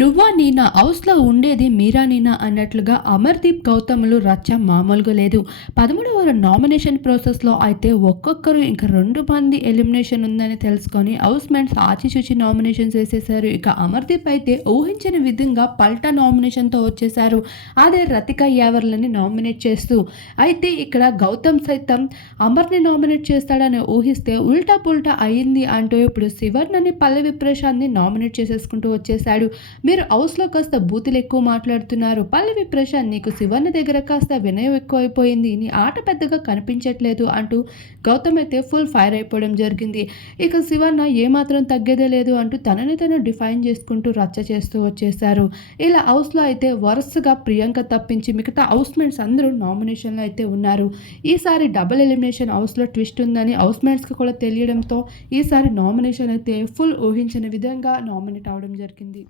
నువ్వా నేనా హౌస్లో ఉండేది మీరా నేనా అన్నట్లుగా అమర్దీప్ గౌతములు రచ్చ మామూలుగా లేదు. పదమూడవ నామినేషన్ ప్రాసెస్లో అయితే ఒక్కొక్కరు ఇంకా రెండు మంది ఎలిమినేషన్ ఉందని తెలుసుకొని హౌస్ మెంట్స్ ఆచిచూచి నామినేషన్స్ వేసేశారు ఇక అమర్దీప్ అయితే ఊహించిన విధంగా పల్టా నామినేషన్తో వచ్చేశారు అదే రతిక యావర్లని నామినేట్ చేస్తూ. అయితే ఇక్కడ గౌతమ్ సైతం అమర్ని నామినేట్ చేస్తాడని ఊహిస్తే ఉల్టా పుల్టా అయింది అంటూ ఇప్పుడు శివర్ణని పల్లవి ప్రశాంత్ని నామినేట్ చేసేసుకుంటూ వచ్చేశాడు. మీరు హౌస్లో కాస్త బూతులు ఎక్కువ మాట్లాడుతున్నారు. పల్లవి ప్రశాంత్ నీకు శివన్న దగ్గర కాస్త వినయం ఎక్కువైపోయింది. నీ ఆట పెద్దగా కనిపించట్లేదు అంటూ గౌతమ్ అయితే ఫుల్ ఫైర్ అయిపోవడం జరిగింది. ఇక శివన్న ఏమాత్రం తగ్గేదే లేదు అంటూ తనని తను డిఫైన్ చేసుకుంటూ రచ్చ చేస్తూ వచ్చేసారు ఇలా హౌస్లో అయితే వరుసగా ప్రియాంక తప్పించి మిగతా హౌస్మేట్స్ అందరూ నామినేషన్లో అయితే ఉన్నారు. ఈసారి డబుల్ ఎలిమినేషన్ హౌస్లో ట్విస్ట్ ఉందని హౌస్మేట్స్కి కూడా తెలియడంతో ఈసారి నామినేషన్ అయితే ఫుల్ ఊహించిన విధంగా నామినేట్ అవడం జరిగింది.